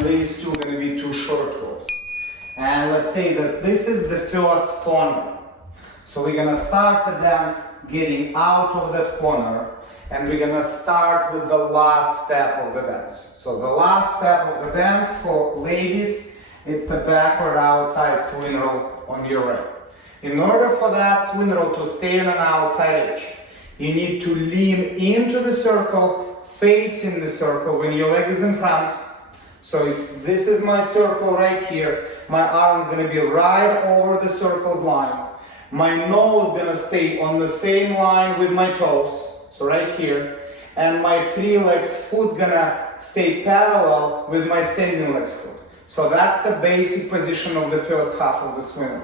and these two are going to be two short rows. And let's say that this is the first corner. So we're going to start the dance getting out of that corner, and we're going to start with the last step of the dance. So the last step of the dance for ladies, it's the backward outside swing roll on your right. In order for that swing roll to stay on an outside edge, you need to lean into the circle, facing the circle when your leg is in front. So if this is my circle right here, my arm is going to be right over the circle's line. My nose is going to stay on the same line with my toes, so right here. And my free legs foot going to stay parallel with my standing legs foot. So that's the basic position of the first half of the swing roll.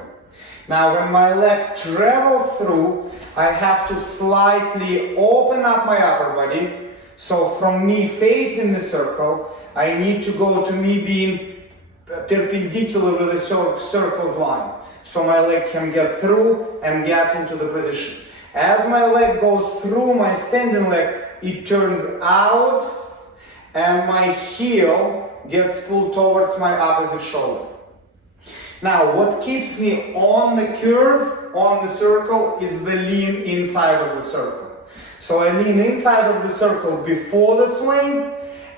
Now when my leg travels through, I have to slightly open up my upper body. So from me facing the circle, I need to go to me being perpendicular with the circle's line. So my leg can get through and get into the position. As my leg goes through my standing leg, it turns out and my heel gets pulled towards my opposite shoulder. Now, what keeps me on the curve, on the circle, is the lean inside of the circle. So I lean inside of the circle before the swing,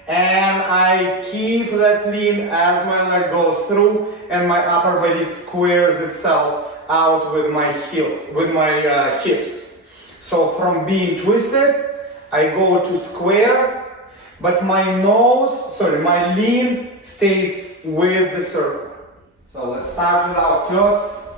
and I keep that lean as my leg goes through, and my upper body squares itself out with my heels, with my hips. So from being twisted, I go to square, but my lean stays with the circle. So let's start with our first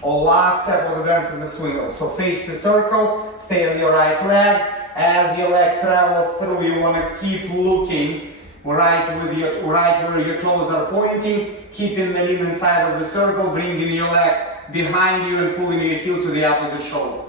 or last step of the dance is the swing roll. So face the circle, stay on your right leg. As your leg travels through, you want to keep looking right where your toes are pointing, keeping the lean inside of the circle, bringing your leg behind you and pulling your heel to the opposite shoulder.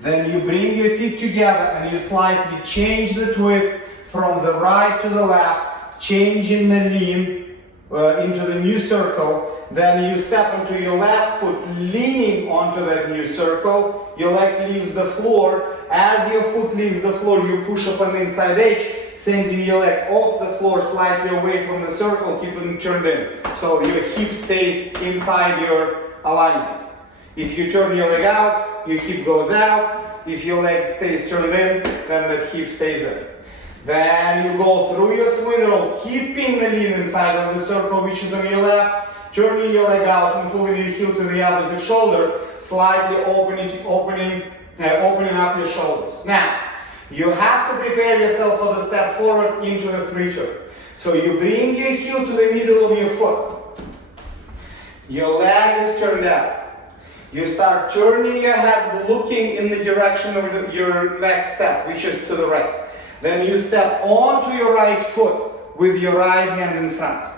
Then you bring your feet together and you slightly change the twist from the right to the left, changing the lean into the new circle. Then you step onto your left foot, leaning onto that new circle. Your leg leaves the floor. As your foot leaves the floor, you push up on the inside edge, sending your leg off the floor, slightly away from the circle, keeping it turned in. So your hip stays inside your alignment. If you turn your leg out, your hip goes out. If your leg stays turned in, then the hip stays in. Then you go through your swing roll, keeping the lean inside of the circle, which is on your left. Turning your leg out and pulling your heel to the opposite shoulder, slightly opening up your shoulders. Now, you have to prepare yourself for the step forward into the three turn. So you bring your heel to the middle of your foot. Your leg is turned out. You start turning your head, looking in the direction of your next step, which is to the right. Then you step onto your right foot with your right hand in front.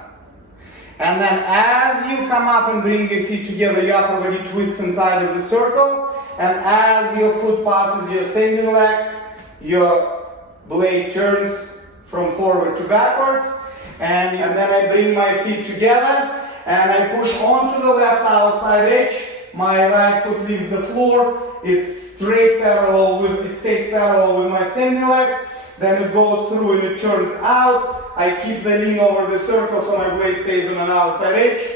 And then as you come up and bring your feet together, your upper body twists inside of the circle. And as your foot passes your standing leg, your blade turns from forward to backwards. And then I bring my feet together and I push onto the left outside edge. My right foot leaves the floor. It stays parallel with my standing leg. Then it goes through and it turns out. I keep the lean over the circle so my blade stays on an outside edge.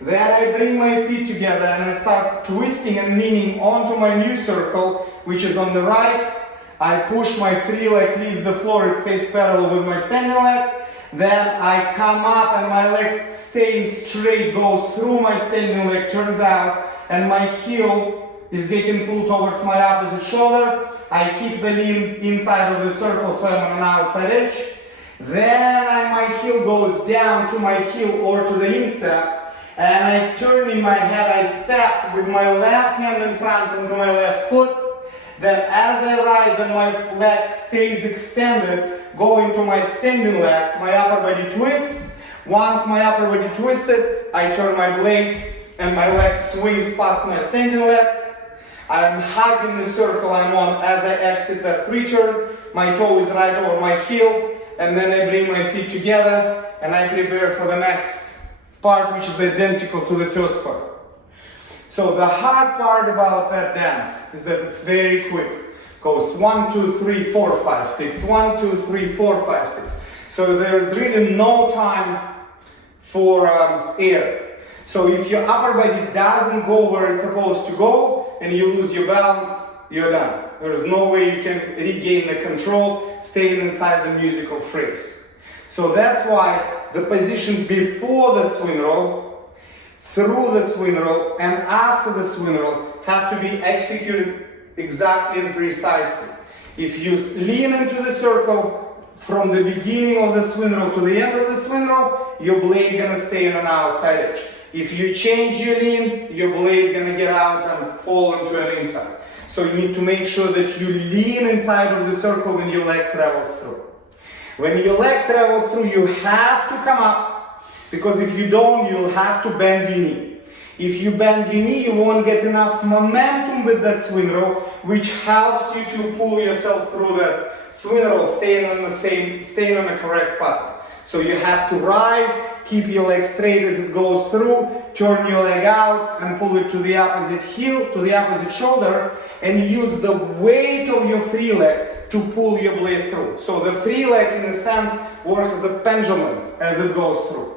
Then I bring my feet together and I start twisting and leaning onto my new circle, which is on the right. I push my free leg, leaves the floor, it stays parallel with my standing leg. Then I come up and my leg staying straight goes through my standing leg, turns out, and my heel is getting pulled towards my opposite shoulder. I keep the lean inside of the circle so I'm on an outside edge. Then my heel goes down to my heel or to the instep, and I turn in my head, I step with my left hand in front onto my left foot. Then as I rise and my leg stays extended, go into my standing leg, my upper body twists. Once my upper body twisted, I turn my blade and my leg swings past my standing leg. I'm hugging the circle I'm on as I exit that three turn. My toe is right over my heel. And then I bring my feet together and I prepare for the next part, which is identical to the first part. So the hard part about that dance is that it's very quick. Goes 1, 2, 3, 4, 5, 6. 1, 2, 3, 4, 5, 6. So there's really no time for air. So if your upper body doesn't go where it's supposed to go and you lose your balance, you're done. There is no way you can regain the control staying inside the musical phrase. So that's why the position before the swing roll, through the swing roll, and after the swing roll have to be executed exactly and precisely. If you lean into the circle from the beginning of the swing roll to the end of the swing roll, your blade gonna stay on an outside edge. If you change your lean, your blade gonna get out and fall into an inside. So you need to make sure that you lean inside of the circle when your leg travels through. When your leg travels through, you have to come up, because if you don't, you'll have to bend your knee. If you bend your knee, you won't get enough momentum with that swing roll, which helps you to pull yourself through that swing roll, staying on the correct pattern. So you have to rise, keep your leg straight as it goes through, turn your leg out and pull it to the opposite heel, to the opposite shoulder, and use the weight of your free leg to pull your blade through. So the free leg, in a sense, works as a pendulum as it goes through.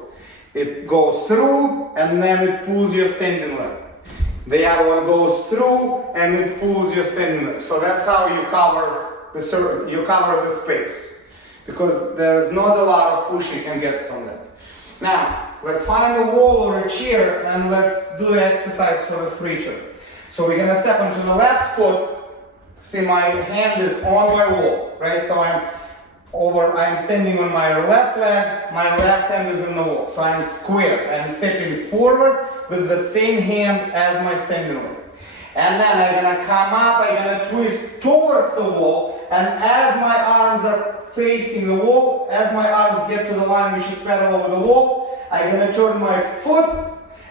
It goes through and then it pulls your standing leg. The other one goes through and it pulls your standing leg. So that's how you cover the space, because there's not a lot of push you can get from that. Now, let's find a wall or a chair and let's do the exercise for the free turn. So we're gonna step onto the left foot. See, my hand is on my wall, right? So I'm standing on my left leg, my left hand is in the wall. So I'm square, I'm stepping forward with the same hand as my standing leg. And then I'm gonna come up, I'm gonna twist towards the wall, and as my arms are facing the wall, as my arms get to the line which is parallel with the wall, I'm gonna turn my foot,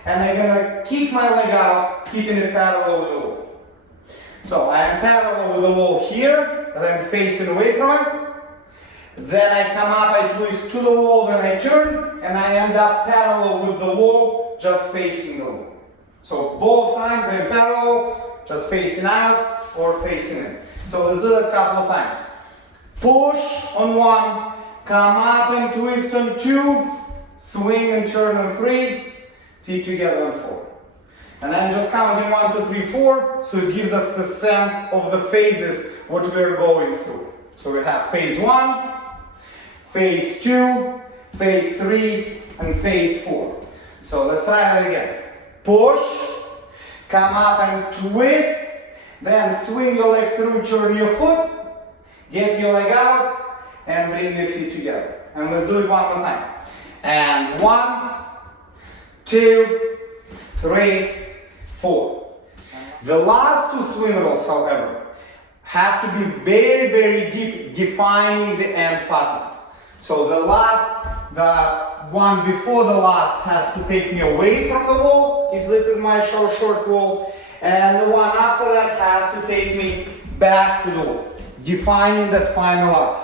and I'm gonna kick my leg out, keeping it parallel with the wall. So I'm parallel with the wall here, and I'm facing away from it. Then I come up, I twist to the wall, then I turn, and I end up parallel with the wall, just facing the wall. So both times I'm parallel, just facing out or facing in. So let's do that a couple of times. Push on one, come up and twist on two, swing and turn on three, feet together on four. And I'm just counting 1, 2, 3, 4, so it gives us the sense of the phases what we're going through. So we have phase 1, phase 2, phase 3, and phase 4. So let's try that again. Push, come up and twist, then swing your leg through, turn your foot, get your leg out, and bring your feet together. And let's do it one more time. And 1, 2, 3, 4. The last two swing rolls, however, have to be very, very deep, defining the end pattern. So the one before the last has to take me away from the wall, if this is my short wall, and the one after that has to take me back to the wall, defining that final arc.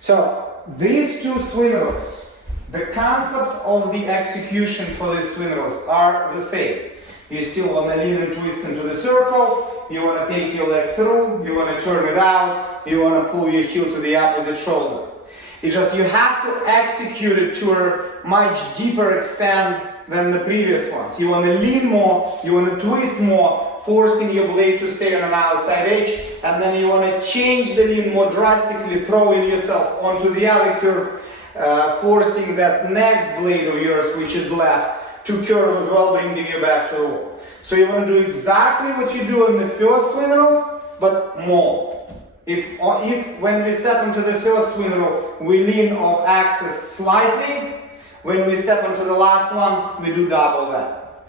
So these two swing rolls, the concept of the execution for these swing rolls are the same. You still want to lean and twist into the circle, you want to take your leg through, you want to turn it out, you want to pull your heel to the opposite shoulder. It's just you have to execute it to a much deeper extent than the previous ones. You want to lean more, you want to twist more, forcing your blade to stay on an outside edge, and then you want to change the lean more drastically, throwing yourself onto the other curve, forcing that next blade of yours, which is left, to curve as well, bringing you back to the wall. So you want to do exactly what you do in the first swing rolls, but more. If when we step into the first swing roll, we lean off axis slightly, when we step into the last one, we do double that.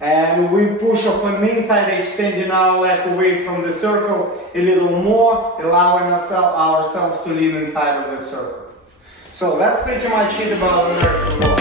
And we push off an inside edge, sending our leg away from the circle a little more, allowing ourselves to lean inside of the circle. So that's pretty much it about American Waltz.